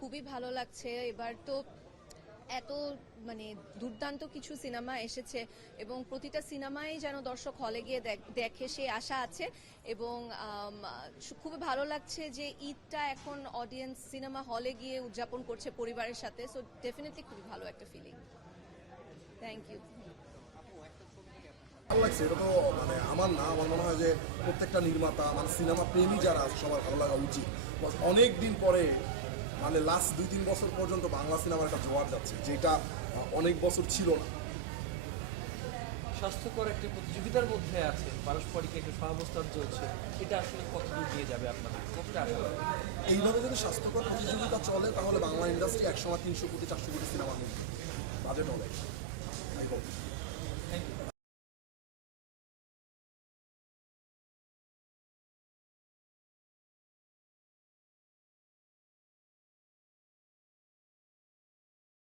খুবই ভালো লাগছে। এবার তো এত মানে দুর্দান্ত কিছু সিনেমা এসেছে এবং প্রতিটা সিনেমাই যেন দর্শক হলে গিয়ে দেখে সেই আশা আছে। এবং খুবই ভালো লাগছে যে ঈদটা এখন অডিয়েন্স সিনেমা হলে গিয়ে উদযাপন করছে পরিবারের সাথে। সো ডেফিনেটলি খুবই ভালো একটা ফিলিং। Thank you. ভালো লাগছে। এটা তো মানে আমার না, আমার মনে হয় যে প্রত্যেকটা নির্মাতা মানে সিনেমা প্রেমী যারা আছে সবার ভালো লাগা উচিত। অনেক দিন পরে মানে লাস্ট 2-3 বছর পর্যন্ত বাংলা সিনেমার একটা জোয়ার যাচ্ছে, যেটা অনেক বছর ছিল না। স্বাস্থ্যকর একটি প্রতিযোগিতার মধ্যে আছে, পারস্পরিক একটা সহাবস্থান চলছে, এটা আসলে কতদূর দিয়ে যাবে আপনাদের, কতটা আশা করেন? এইভাবে যদি স্বাস্থ্যকর প্রতিযোগিতা চলে তাহলে বাংলা ইন্ডাস্ট্রি একসময় 300 কোটি 400 কোটি সিনেমা বাজেট হবে।